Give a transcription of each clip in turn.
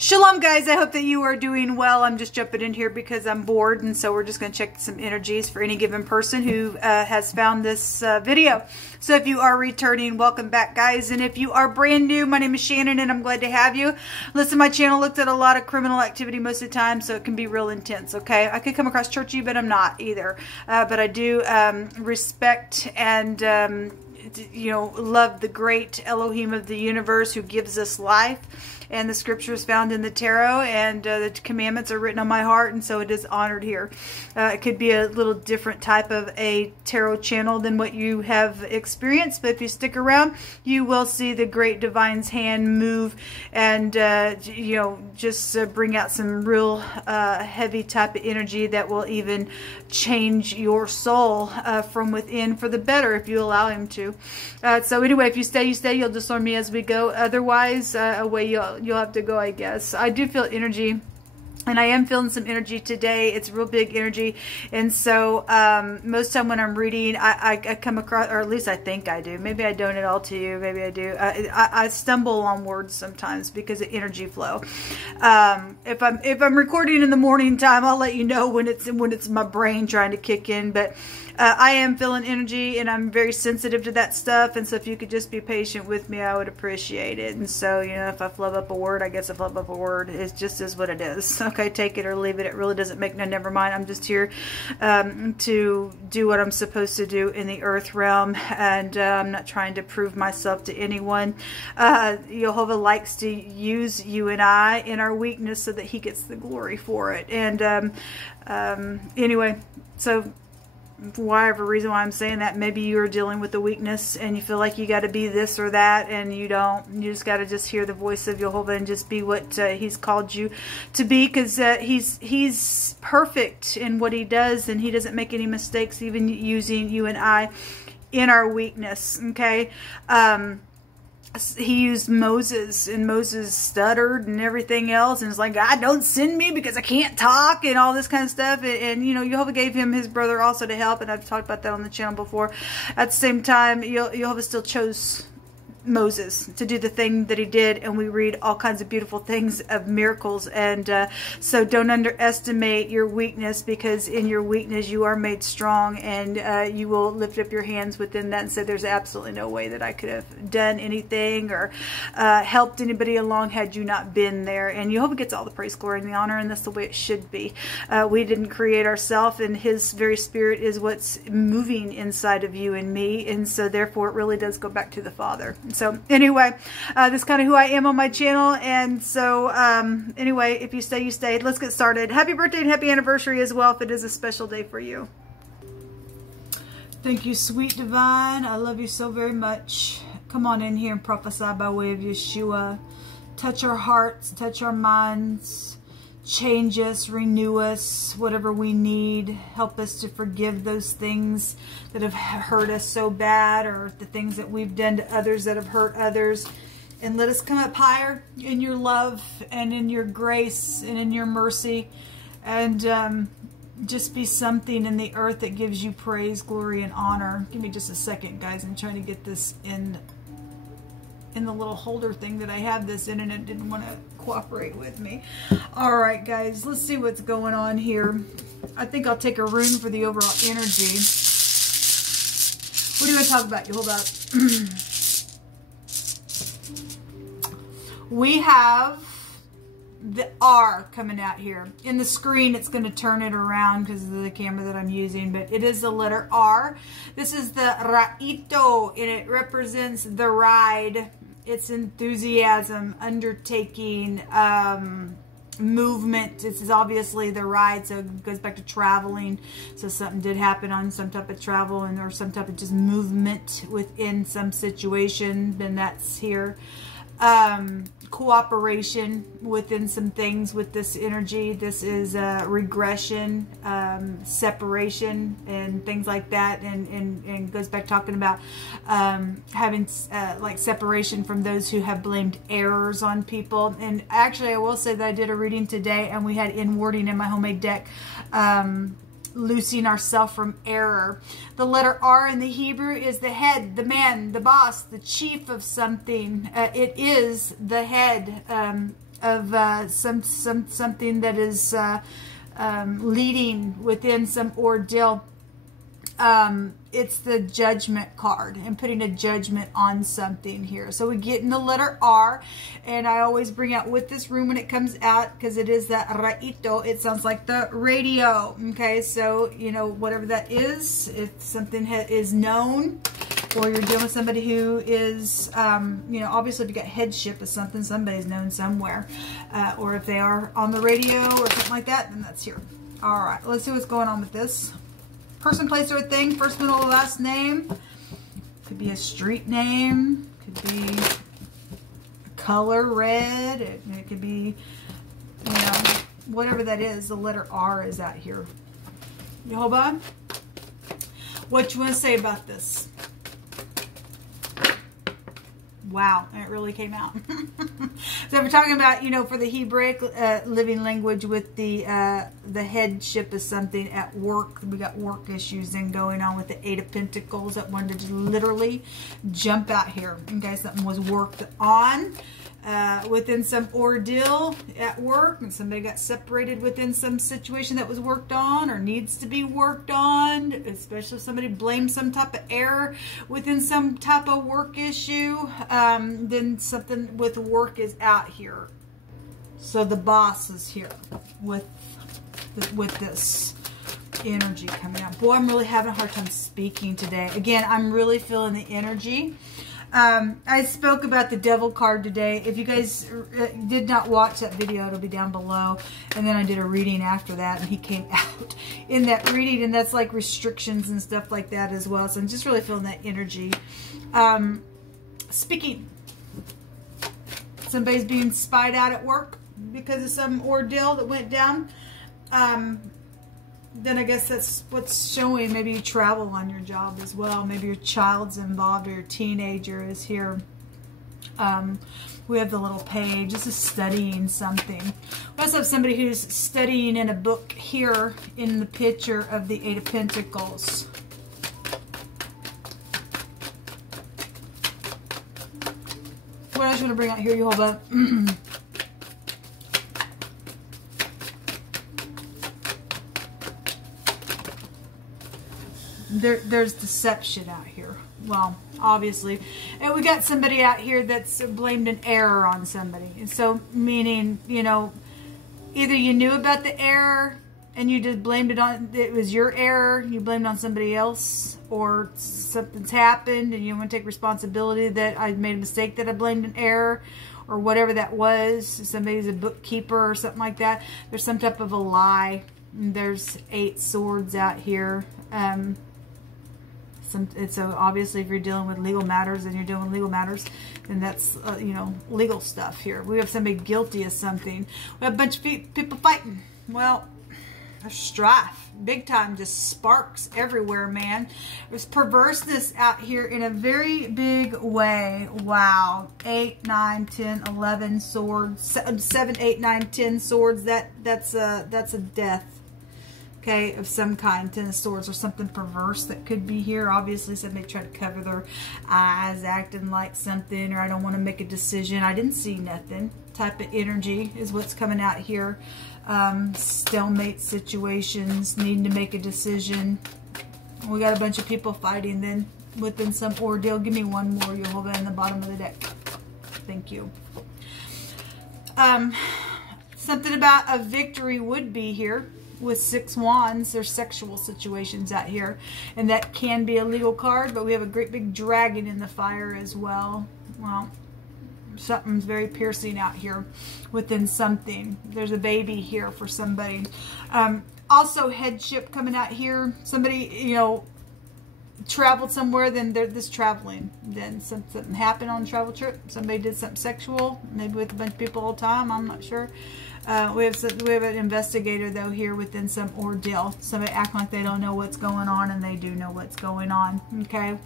Shalom guys, I hope that you are doing well. I'm just jumping in here because I'm bored, and so we're just going to check some energies for any given person who has found this video. So if you are returning, welcome back guys, and if you are brand new, my name is Shannon and I'm glad to have you. Listen, my channel looked at a lot of criminal activity most of the time, so it can be real intense, okay? I could come across churchy, but I'm not either. But I do respect and you know, love the great Elohim of the universe who gives us life. And the scriptures found in the tarot and the commandments are written on my heart, and so it is honored here. It could be a little different type of a tarot channel than what you have experienced, but if you stick around, you will see the great divine's hand move and you know, just bring out some real heavy type of energy that will even change your soul from within for the better if you allow him to. So anyway, if you stay, you stay. You'll just learn me as we go. Otherwise, away you'll have to go, I guess. I do feel energy, and I am feeling some energy today. It's real big energy, and so most time when I'm reading, I come across, or at least I think I do. Maybe I don't at all to you. Maybe I do. I stumble on words sometimes because of energy flow. If I'm recording in the morning time, I'll let you know when it's my brain trying to kick in, but I am feeling energy, and I'm very sensitive to that stuff, and so if you could just be patient with me, I would appreciate it. And so, you know, if I flub up a word, I guess I flub up a word. It just is what it is. Okay, take it or leave it. It really doesn't make no, never mind. I'm just here to do what I'm supposed to do in the earth realm, and I'm not trying to prove myself to anyone. Jehovah likes to use you and I in our weakness so that he gets the glory for it. And anyway, so for whatever reason why I'm saying that, maybe you're dealing with a weakness and you feel like you got to be this or that, and you don't. You just got to just hear the voice of Jehovah and just be what he's called you to be, because he's perfect in what he does, and he doesn't make any mistakes, even using you and I in our weakness. Okay. He used Moses, and Moses stuttered and everything else, and it's like, God, don't send me because I can't talk and all this kind of stuff. And you know, Jehovah gave him his brother also to help, and I've talked about that on the channel before. At the same time, Jehovah still chose Moses to do the thing that he did, and we read all kinds of beautiful things of miracles. And so don't underestimate your weakness, because in your weakness you are made strong, and you will lift up your hands within that and say, there's absolutely no way that I could have done anything or helped anybody along had you not been there. And Jehovah gets all the praise, glory, and the honor, and that's the way it should be. We didn't create ourselves, and his very spirit is what's moving inside of you and me, and so therefore it really does go back to the Father. So anyway, that's kind of who I am on my channel. And so anyway, if you stay, you stayed. Let's get started. Happy birthday and happy anniversary as well if it is a special day for you. Thank you, sweet divine. I love you so very much. Come on in here and prophesy by way of Yeshua. Touch our hearts, touch our minds. Change us, renew us, whatever we need. Help us to forgive those things that have hurt us so bad, or the things that we've done to others that have hurt others. And let us come up higher in your love and in your grace and in your mercy. And just be something in the earth that gives you praise, glory, and honor. Give me just a second, guys. I'm trying to get this in the little holder thing that I have this in, and it didn't want to cooperate with me. All right, guys, let's see what's going on here. I think I'll take a rune for the overall energy. What do you want to talk about? You hold up. We have the R coming out here. In the screen, it's going to turn it around because of the camera that I'm using, but it is the letter R. This is the Ra'ito, and it represents the ride. It's enthusiasm, undertaking, movement. This is obviously the ride, so it goes back to traveling. So something did happen on some type of travel, and or some type of just movement within some situation, then that's here. Cooperation within some things with this energy. This is regression, separation, and things like that, and goes back talking about having like separation from those who have blamed errors on people. And actually, I will say that I did a reading today, and we had inwarding in my homemade deck, loosing ourselves from error. The letter R in the Hebrew is the head, the man, the boss, the chief of something. It is the head. of something that is leading within some ordeal. It's the Judgment card and putting a judgment on something here. So we get in the letter R, and I always bring out with this room when it comes out, because it is that raito. It sounds like the radio. Okay, so, you know, whatever that is, if something is known, or you're dealing with somebody who is, you know, obviously if you got headship of something, somebody's known somewhere. Or if they are on the radio or something like that, then that's here. All right, let's see what's going on with this. Person, place, or thing, first, middle, last name. Could be a street name. Could be a color, red. It could be, you know, whatever that is. The letter R is out here. Yehovah, what you want to say about this? Wow, it really came out. So we're talking about, you know, for the Hebraic living language with the headship of something at work. We got work issues then going on with the Eight of Pentacles that wanted to literally jump out here. Okay, something was worked on within some ordeal at work, and somebody got separated within some situation that was worked on or needs to be worked on, especially if somebody blames some type of error within some type of work issue. Then something with work is out here. So the boss is here with this energy coming out. Boy, I'm really having a hard time speaking today. Again, I'm really feeling the energy. I spoke about the Devil card today. If you guys did not watch that video, it'll be down below. And then I did a reading after that, and he came out in that reading, and that's like restrictions and stuff like that as well. So I'm just really feeling that energy. Speaking. Somebody's being spied out at work because of some ordeal that went down. Then I guess that's what's showing. Maybe you travel on your job as well. Maybe your child's involved or your teenager is here. We have the little page. This is studying something. We also have somebody who's studying in a book here in the picture of the Eight of Pentacles. What else you want to bring out here, Yehovah? There's deception out here. Well, obviously. And we got somebody out here that's blamed an error on somebody. And so, meaning, you know, either you knew about the error and you just blamed it on, it was your error, you blamed it on somebody else, or something's happened and you want to take responsibility that I made a mistake, that I blamed an error, or whatever that was. Somebody's a bookkeeper or something like that. There's some type of a lie. There's 8 swords out here. So obviously if you're dealing with legal matters and you're dealing with legal matters, then that's, you know, legal stuff here. We have somebody guilty of something. We have a bunch of people fighting. Well, there's strife. Big time, just sparks everywhere, man. There's perverseness out here in a very big way. Wow. 8, 9, 10, 11 swords. 7, 8, 9, 10 swords. That's a death. Okay, of some kind. 10 of swords, or something perverse that could be here. Obviously, somebody tried to cover their eyes, acting like something, or I don't want to make a decision. I didn't see nothing. Type of energy is what's coming out here. Stalemate situations, needing to make a decision. We got a bunch of people fighting then within some ordeal. Give me one more, Yehovah, in the bottom of the deck. Thank you. Something about a victory would be here. With 6 wands, there's sexual situations out here, and that can be a legal card, but we have a great big dragon in the fire as well. Well, something's very piercing out here within something. There's a baby here for somebody. Also headship coming out here. Somebody, you know, traveled somewhere, then this traveling, then something happened on a travel trip. Somebody did something sexual, maybe with a bunch of people all the time, I'm not sure. We have an investigator though here within some ordeal. Somebody acting like they don't know what's going on, and they do know what's going on. Okay,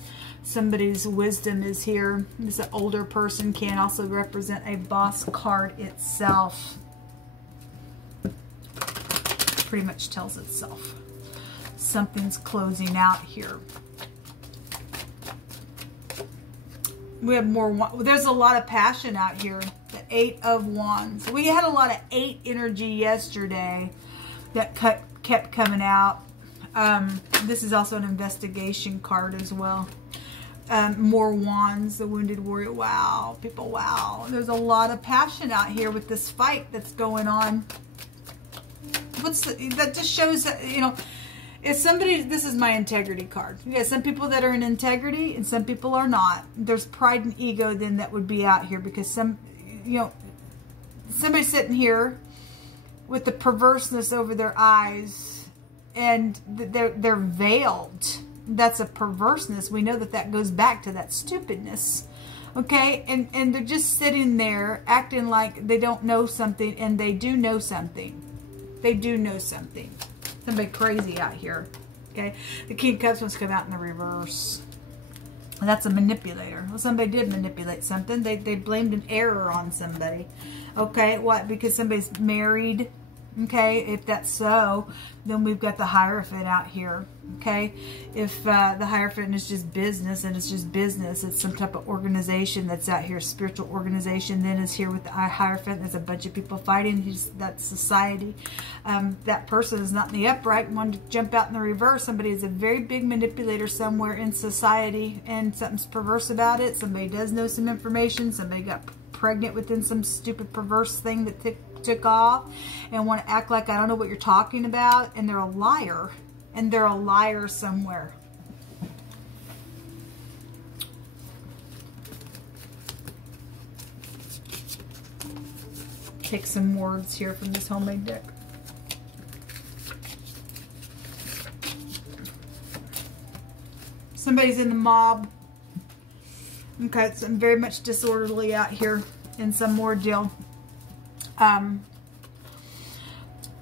somebody's wisdom is here. This is an older person, can also represent a boss card itself. Pretty much tells itself. Something's closing out here. We have more. There's a lot of passion out here. The 8 of Wands. We had a lot of 8 energy yesterday that kept coming out. This is also an investigation card as well. More Wands, the Wounded Warrior. Wow, people, wow. There's a lot of passion out here with this fight that's going on. That just shows that, you know, if somebody, this is my integrity card. You got some people that are in integrity and some people are not. There's pride and ego then that would be out here because some, you know, somebody's sitting here with the perverseness over their eyes and they're veiled. That's a perverseness. We know that goes back to that stupidness. Okay, and they're just sitting there acting like they don't know something, and they do know something. They do know something. Somebody crazy out here. Okay, the King of Cups wants to come out in the reverse. And that's a manipulator. Well, somebody did manipulate something. They blamed an error on somebody. Okay, what? Because somebody's married. Okay, if that's so, then we've got the Hierophant out here. Okay, if the Hierophant is just business, and it's just business, it's some type of organization that's out here, spiritual organization, then is here with the Hierophant. There's a bunch of people fighting. That's society. That person is not in the upright, wanted to jump out in the reverse. Somebody is a very big manipulator somewhere in society, and something's perverse about it. Somebody does know some information. Somebody got pregnant within some stupid perverse thing that took off and want to act like I don't know what you're talking about, and they're a liar, and they're a liar somewhere. Take some words here from this homemade deck. Somebody's in the mob. Okay, it's very much disorderly out here in some ordeal.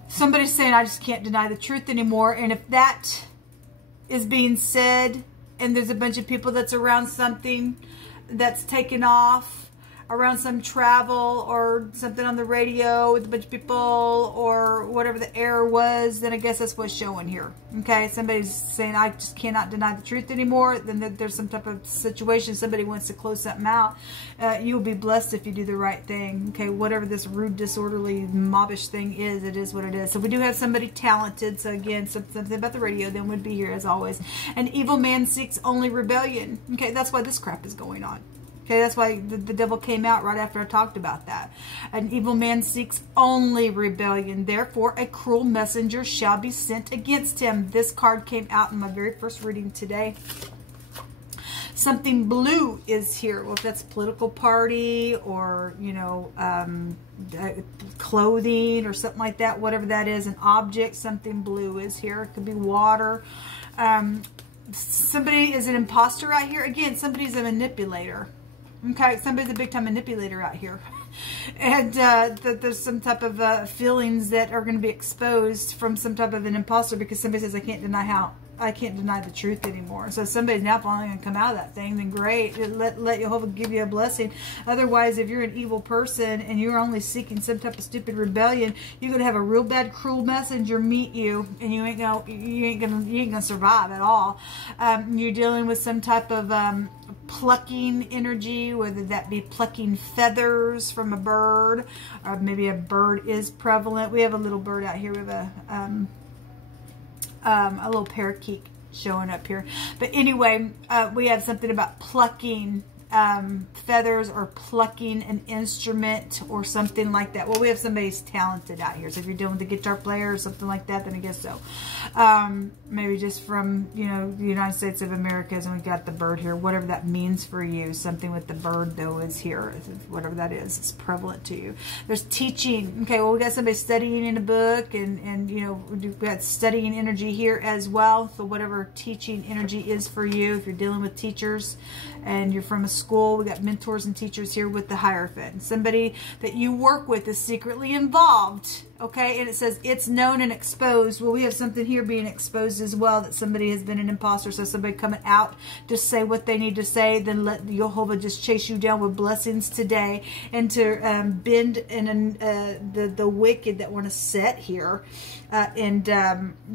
Somebody's saying, I just can't deny the truth anymore. And if that is being said, and there's a bunch of people that's around something that's taken off, around some travel or something on the radio with a bunch of people or whatever the error was, then I guess that's what's showing here. Okay, somebody's saying, I just cannot deny the truth anymore. Then there's some type of situation, somebody wants to close something out. You will be blessed if you do the right thing. Okay, whatever this rude, disorderly, mobbish thing is, it is what it is. So we do have somebody talented. So again, something about the radio then would be here as always. An evil man seeks only rebellion. Okay, that's why this crap is going on. Okay, that's why the devil came out right after I talked about that. An evil man seeks only rebellion. Therefore, a cruel messenger shall be sent against him. This card came out in my very first reading today. Something blue is here. Well, if that's a political party or, you know, clothing or something like that, whatever that is, an object, something blue is here. It could be water. Somebody is an imposter out here. Again, somebody's a manipulator. Okay, somebody's a big-time manipulator out here. And there's some type of feelings that are going to be exposed from some type of an imposter because somebody says, I can't deny the truth anymore. So somebody's now finally going to come out of that thing, then great. Let Jehovah give you a blessing. Otherwise, if you're an evil person and you're only seeking some type of stupid rebellion, you're going to have a real bad, cruel messenger meet you, and you ain't gonna survive at all. You're dealing with some type of plucking energy, whether that be plucking feathers from a bird, or maybe a bird is prevalent. We have a little bird out here. We have a little parakeet showing up here. But anyway, we have something about plucking feathers or plucking an instrument or something like that. Well, we have somebody's talented out here. So if you're dealing with a guitar player or something like that, then I guess so. Maybe just from, you know, the United States of America, and we got the bird here. Whatever that means for you. Something with the bird, though, is here. Whatever that is, it's prevalent to you. There's teaching. Okay, well, we got somebody studying in a book, and you know, we got studying energy here as well. So whatever teaching energy is for you, if you're dealing with teachers and you're from a school, we got mentors and teachers here with the Hierophant. Somebody that you work with is secretly involved Okay, and it says it's known and exposed. Well, we have something here being exposed as well, that somebody has been an imposter. So somebody coming out to say what they need to say, then let Jehovah just chase you down with blessings today, and to bend in the wicked that want to set here, and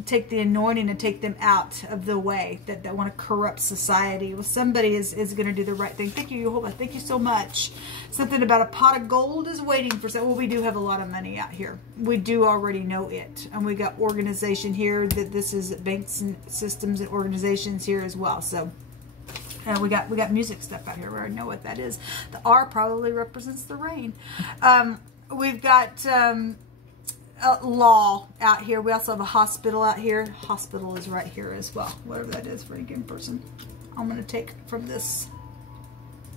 take the anointing and take them out of the way, that want to corrupt society. Well, somebody is going to do the right thing. Thank you, Jehovah. Thank you so much. Something about a pot of gold is waiting for some. Well, we do have a lot of money out here. We do already know it. And we got organization here, that this is banks and systems and organizations here as well. So we got music stuff out here. We already know what that is. The R probably represents the rain. We've got law out here. We also have a hospital out here. Hospital is right here as well. Whatever that is for any given person. I'm going to take from this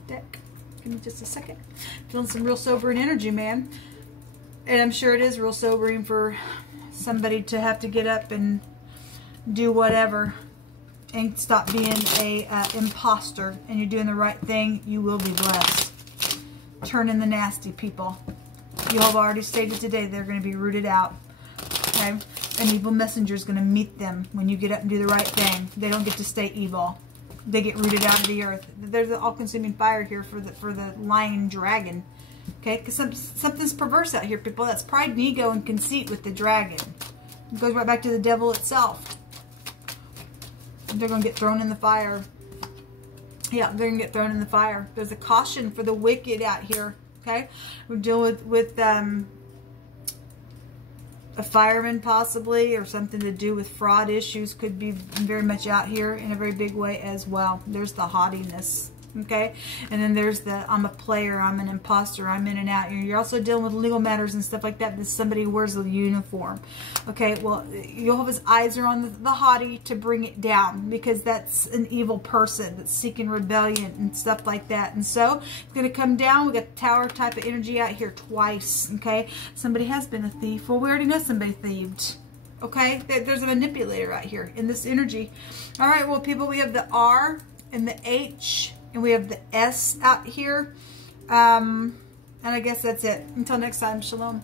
deck. Give me just a second. Feeling some real sobering energy, man. And I'm sure it is real sobering for somebody to have to get up and do whatever and stop being a imposter, and you're doing the right thing. You will be blessed. Turn in the nasty people. You have already stated today they're going to be rooted out. Okay? An evil messenger is going to meet them when you get up and do the right thing. They don't get to stay evil. They get rooted out of the earth. There's an all-consuming fire here for the lion dragon. Okay, because something's perverse out here, people. That's pride and ego and conceit with the dragon. It goes right back to the devil itself. They're going to get thrown in the fire. Yeah, they're going to get thrown in the fire. There's a caution for the wicked out here. Okay, we're dealing with a fireman possibly, or something to do with fraud issues could be very much out here in a very big way as well. There's the haughtiness. Okay, and then there's the I'm a player, I'm an imposter, I'm in and out. You're also dealing with legal matters and stuff like that. That somebody wears a uniform. Okay, well, Jehovah's eyes are on the haughty to bring it down, because that's an evil person that's seeking rebellion and stuff like that. And so it's going to come down. We got the tower type of energy out here twice. Okay, somebody has been a thief. Well, we already know somebody thieved. Okay, there's a manipulator out here in this energy. All right, well, people, we have the R and the H. And we have the S out here. And I guess that's it. Until next time, shalom.